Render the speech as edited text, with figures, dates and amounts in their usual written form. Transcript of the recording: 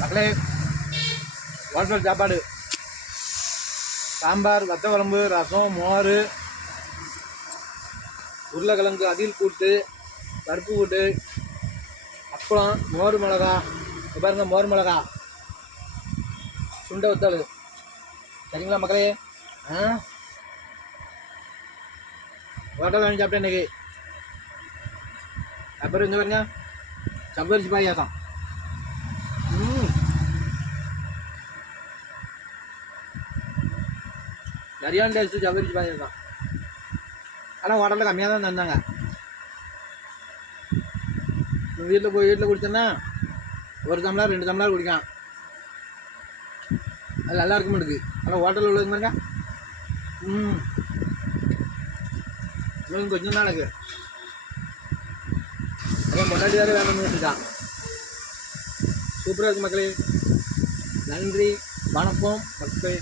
மக்களே, ஹோட்டல் சாப்பாடு சாம்பார், வத்த குழம்பு, ரசம், மோர், உருளைக்கிழங்கு அவியல் கூட்டு, பருப்பு கூட்டு, அப்பளம், மோர் மிளகா, பாருங்க மோர் மிளகா, சுண்டை வத்தல். சரிங்களா மக்களே? ஹோட்டல் வாங்கி சாப்பிட்டேன் இன்னைக்கு. அப்புறம் இங்கே பாருங்க சவ்வரிசி பாயாசம். சரியான டேஸ்ட்டு சவ்வரிசி பாயாசம். ஆனால் ஹோட்டலில் கம்மியாக தான் தந்தாங்க. வீட்டில் குடிச்சோன்னா ஒரு டம்ளர் 2 டம்ளர் குடிக்கலாம். அது நல்லா இருக்க மாட்டேங்குது. ஆனால் ஹோட்டலில் உள்ளது பாருங்க. இன்னும் கொஞ்சம் தான் எனக்கு. அப்புறம் முன்னாடி வேறு வேணும்னு வச்சுருக்கான். சூப்பராக இருக்குது மக்களே. நன்றி, வணக்கம் மக்களே.